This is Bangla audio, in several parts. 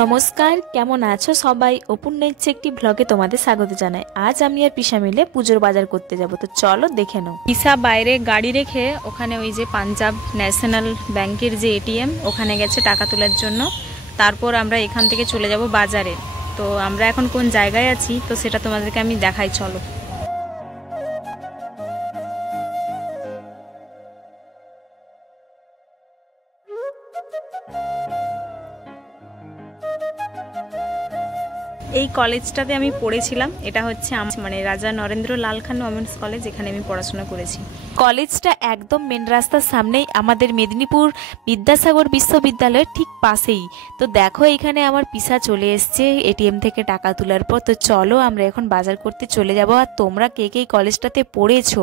নমস্কার, কেমন আছো সবাই? অপূর্ণ ইচ্ছে একটি ব্লগে তোমাদের স্বাগত জানাই। আজ আমি আর পিসা মিলে পুজোর বাজার করতে যাব, তো চলো দেখে নাও। পিসা বাইরে গাড়ি রেখে ওখানে ওই যে পাঞ্জাব ন্যাশনাল ব্যাংকের যে এটিএম ওখানে গেছে টাকা তোলার জন্য। তারপর আমরা এখান থেকে চলে যাব বাজারে। তো আমরা এখন কোন জায়গায় আছি তো সেটা তোমাদেরকে আমি দেখাই, চলো। এই কলেজটাতে আমি পড়েছিলাম, এটা হচ্ছে মানে রাজা নরেন্দ্র লাল খান ওমেন্স কলেজ, এখানে আমি পড়াশোনা করেছি। কলেজটা একদম মেন রাস্তার সামনেই, আমাদের মেদিনীপুর বিদ্যাসাগর বিশ্ববিদ্যালয়ের ঠিক পাশেই। তো দেখো এখানে আমার পিসা চলে এসছে এটিএম থেকে টাকা তোলার পর। তো চলো আমরা এখন বাজার করতে চলে যাব। আর তোমরা কে কে এই কলেজটাতে পড়েছো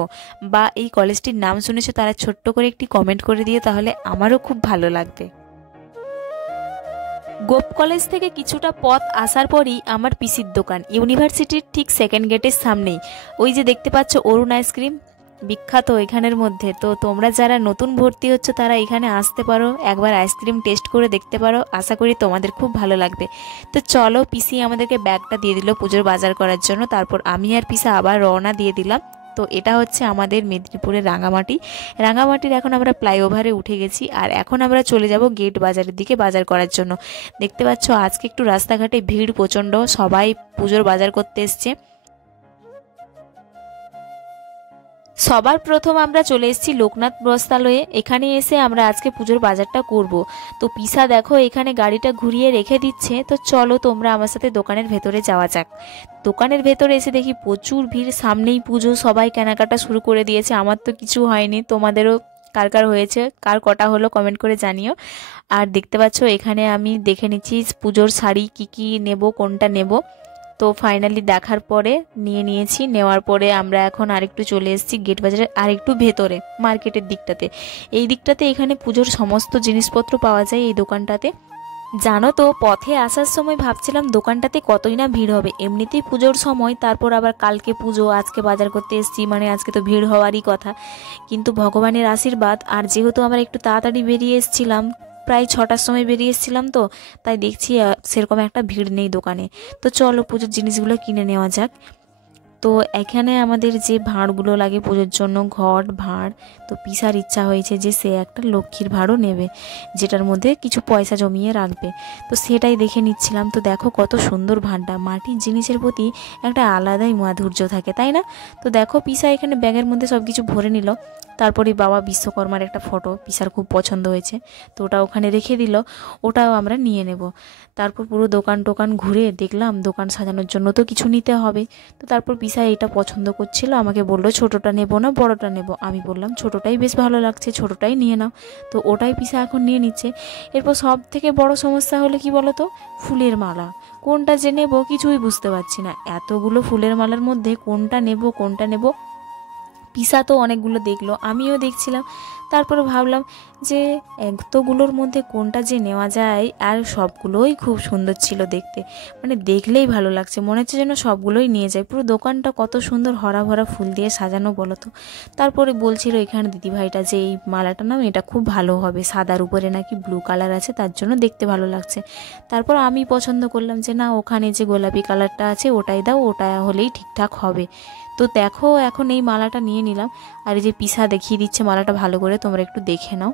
বা এই কলেজটির নাম শুনেছো তারা ছোট্ট করে একটি কমেন্ট করে দিয়ে, তাহলে আমারও খুব ভালো লাগবে। গোপ কলেজ থেকে কিছুটা পথ আসার পরই আমার পিসির দোকান, ইউনিভার্সিটির ঠিক সেকেন্ড গেটের সামনেই। ওই যে দেখতে পাচ্ছ অরুণ আইসক্রিম, বিখ্যাত এখানের মধ্যে। তো তোমরা যারা নতুন ভর্তি হচ্ছ তারা এখানে আসতে পারো, একবার আইসক্রিম টেস্ট করে দেখতে পারো, আশা করি তোমাদের খুব ভালো লাগবে। তো চলো, পিসি আমাদেরকে ব্যাগটা দিয়ে দিল পুজোর বাজার করার জন্য। তারপর আমি আর পিসা আবার রওনা দিয়ে দিলাম। তো এটা হচ্ছে আমাদের মেদিনীপুরের রাঙামাটির এখন আমরা ফ্লাইওভারে উঠে গেছি। আর এখন আমরা চলে যাব গেট বাজারের দিকে বাজার করার জন্য। দেখতে পাচ্ছ আজকে একটু রাস্তাঘাটে ভিড় প্রচণ্ড, সবাই পুজোর বাজার করতে এসছে। সবার প্রথম আমরা চলে এসেছি লোকনাথ বস্ত্রালয়ে। এখানে এসে আমরা আজকে পুজোর বাজারটা করব। তো পিসা দেখো এখানে গাড়িটা ঘুরিয়ে রেখে দিচ্ছে। তো চলো তোমরা আমার সাথে দোকানের ভেতরে যাওয়া যাক। দোকানের ভেতরে এসে দেখি প্রচুর ভিড়, সামনেই পুজো, সবাই কেনাকাটা শুরু করে দিয়েছে। আমার তো কিছু হয়নি, তোমাদেরও কার কার হয়েছে, কার কটা হলো কমেন্ট করে জানিও। আর দেখতে পাচ্ছ এখানে আমি দেখে নিচ্ছি পুজোর শাড়ি কি কি নেব, কোনটা নেব। তো ফাইনালি দেখার পরে নিয়েছি। নেওয়ার পরে আমরা এখন আরেকটু চলে এসেছি গেট বাজারের আরেকটু ভেতরে মার্কেটের দিকটাতে। এই দিকটাতে এখানে পুজোর সমস্ত জিনিসপত্র পাওয়া যায় এই দোকানটাতে। জানো তো, পথে আসার সময় ভাবছিলাম দোকানটাতে কতই না ভিড় হবে, এমনিতেই পুজোর সময়, তারপর আবার কালকে পুজো, আজকে বাজার করতে এসেছি, মানে আজকে তো ভিড় হওয়ারই কথা। কিন্তু ভগবানের আশীর্বাদ, আর যেহেতু আমরা একটু তাড়াতাড়ি বেরিয়ে এসেছিলাম, প্রায় 6টার সময় বেরিয়ে এসেছিলাম, তো তাই দেখছি সেরকম একটা ভিড় নেই দোকানে। তো চলো পুজোর জিনিসগুলো কিনে নেওয়া যাক। তো এখানে আমাদের যে ভাঁড়গুলো লাগে পুজোর জন্য, ঘট ভাঁড়, তো পিসার ইচ্ছা হয়েছে যে সে একটা লক্ষ্মীর ভাঁড়ও নেবে, যেটার মধ্যে কিছু পয়সা জমিয়ে রাখবে। তো সেটাই দেখে নিচ্ছিলাম। তো দেখো কত সুন্দর ভাঁড়টা, মাটির জিনিসের প্রতি একটা আলাদাই মাধুর্য থাকে, তাই না? তো দেখো পিসা এখানে ব্যাগের মধ্যে সব কিছু ভরে নিল। তারপরে বাবা বিশ্বকর্মার একটা ফটো পিসার খুব পছন্দ হয়েছে, তো ওটা ওখানে রেখে দিল, ওটাও আমরা নিয়ে নেব। তারপর পুরো দোকান ঘুরে দেখলাম দোকান সাজানোর জন্য তো কিছু নিতে হবে। তো তারপর পিসা এটা পছন্দ করছিল, আমাকে বললো ছোটোটা নেব না বড়টা নেব। আমি বললাম ছোটোটাই বেশ ভালো লাগছে, ছোটোটাই নিয়ে নাও। তো ওটাই পিসা এখন নিয়ে নিচ্ছে। এরপর সব থেকে বড় সমস্যা হলো কি বলো তো, ফুলের মালা। কোনটা যে নেব কিছুই বুঝতে পারছি না, এতগুলো ফুলের মালার মধ্যে কোনটা নেব। পিসা তো অনেকগুলো দেখলো, আমিও দেখছিলাম। তারপরে ভাবলাম যে এতগুলোর মধ্যে কোনটা যে নেওয়া যায়, আর সবগুলোই খুব সুন্দর ছিল দেখতে, মানে দেখলেই ভালো লাগছে, মনে হচ্ছে যেন সবগুলোই নিয়ে যায়। পুরো দোকানটা কত সুন্দর হরা ভরা ফুল দিয়ে সাজানো বলো তো। তারপরে বলছিল এখানে দিদিভাইটা যে এই মালাটা নাও, এটা খুব ভালো হবে, সাদার উপরে নাকি ব্লু কালার আছে, তার জন্য দেখতে ভালো লাগছে। তারপর আমি পছন্দ করলাম যে না, ওখানে যে গোলাপি কালারটা আছে ওটাই দাও, ওটা হলেই ঠিকঠাক হবে। তো দেখো এখন এই মালাটা নিয়ে নিলাম। আর এই যে পিসা দেখিয়ে দিচ্ছে মালাটা ভালো করে, তোমরা একটু দেখে নাও।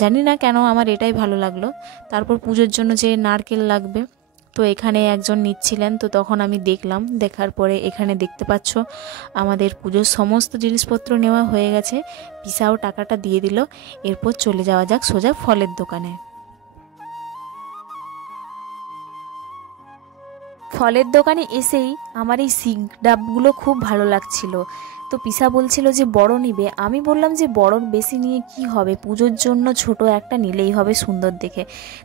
জানি না কেন আমার এটাই ভালো লাগলো। তারপর পুজোর জন্য যে নারকেল লাগবে, তো এখানে একজন নিচ্ছিলেন, তো তখন আমি দেখলাম। দেখার পরে এখানে দেখতে পাচ্ছ আমাদের পুজোর সমস্ত জিনিসপত্র নেওয়া হয়ে গেছে। পিসাও টাকাটা দিয়ে দিল। এরপর চলে যাওয়া যাক সোজা ফলের দোকানে। ফলের দোকানে এসেই আমার এই সিগ ডাবগুলো খুব ভালো লাগছিল। তো পিসা বলছিল যে বড় নিবে, আমি বললাম যে বড় বেশি নিয়ে কি হবে, পুজোর জন্য ছোট একটা নিলেই হবে সুন্দর দেখে।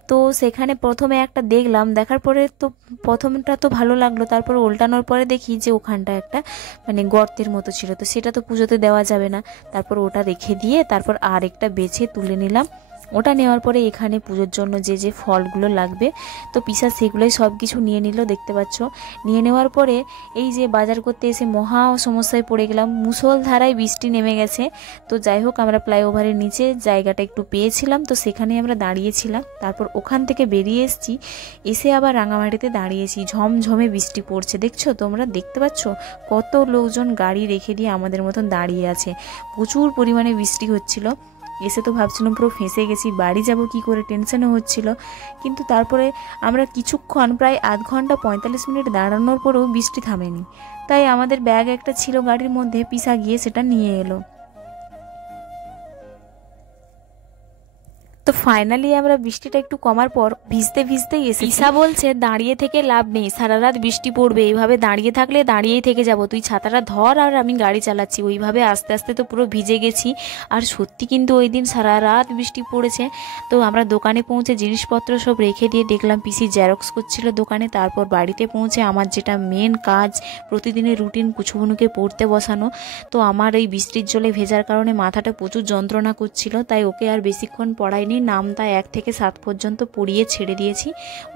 তো সেখানে প্রথমে একটা দেখলাম, দেখার পরে তো প্রথমটা তো ভালো লাগলো, তারপর উল্টানোর পরে দেখি যে ওখানটা একটা মানে গর্তের মতো ছিল, তো সেটা তো পুজোতে দেওয়া যাবে না। তারপর ওটা রেখে দিয়ে তারপর আরেকটা বেছে তুলে নিলাম। ওটা নেওয়ার পরে এখানে পুজোর জন্য যে যে ফলগুলো লাগবে তো পিসা সেগুলোই সব কিছু নিয়ে নিল, দেখতে পাচ্ছ। নিয়ে নেওয়ার পরে এই যে বাজার করতে এসে মহা সমস্যায় পড়ে গেলাম, মুষলধারায় বৃষ্টি নেমে গেছে। তো যাই হোক, আমরা ফ্লাইওভারের নিচে জায়গাটা একটু পেয়েছিলাম, তো সেখানে আমরা দাঁড়িয়েছিলাম। তারপর ওখান থেকে বেরিয়ে এসেছি, এসে আবার রাঙামাটিতে দাঁড়িয়েছি। ঝমঝমে বৃষ্টি পড়ছে, দেখছো তোমরা, দেখতে পাচ্ছ কত লোকজন গাড়ি রেখে দিয়ে আমাদের মতন দাঁড়িয়ে আছে। প্রচুর পরিমাণে বৃষ্টি হচ্ছিল। এসে তো ভাবছিলাম পুরো ফেঁসে গেছি, বাড়ি যাব কি করে, টেনশনও হচ্ছিল। কিন্তু তারপরে আমরা কিছুক্ষণ, প্রায় আধ ঘন্টা 45 মিনিট দাঁড়ানোর পরেও বৃষ্টি থামেনি। তাই আমাদের ব্যাগ একটা ছিল গাড়ির মধ্যে, পিসা গিয়ে সেটা নিয়ে এলো। তো ফাইনালি আমরা বৃষ্টিটা একটু কমার পর ভিজতে ভিজতেই এসে ঈশা বলছে দাঁড়িয়ে থেকে লাভ নেই, সারা রাত বৃষ্টি পড়বে, এইভাবে দাঁড়িয়ে থাকলে দাঁড়িয়েই থেকে যাব, তুই ছাতাটা ধর আর আমি গাড়ি চালাচ্ছি। ওইভাবে আস্তে আস্তে তো পুরো ভিজে গেছি। আর সত্যি কিন্তু ওই দিন সারা রাত বৃষ্টি পড়েছে। তো আমরা দোকানে পৌঁছে জিনিসপত্র সব রেখে দিয়ে দেখলাম পিসি জেরক্স করছিল দোকানে। তারপর বাড়িতে পৌঁছে আমার যেটা মেন কাজ, প্রতিদিনের রুটিন কুচুবুনুকে পড়তে বসানো, তো আমার এই বৃষ্টির জলে ভেজার কারণে মাথাটা প্রচুর যন্ত্রণা করছিল। তাই ওকে আর বেশিক্ষণ পড়াইনি, নামতা 1 থেকে 7 পর্যন্ত পড়িয়ে ছেড়ে দিয়েছি।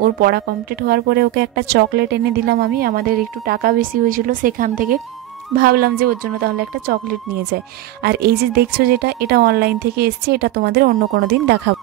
ওর পড়া কমপ্লিট হওয়ার পরে ওকে একটা চকলেট এনে দিলাম আমি। আমাদের একটু টাকা বেশি হয়েছিল, সেখান থেকে ভাবলাম যে ওর জন্য তাহলে একটা চকলেট নিয়ে যায়। আর এই যে দেখছো যেটা, এটা অনলাইন থেকে এসছে, এটা তোমাদের অন্য কোনো দিন দেখাবো।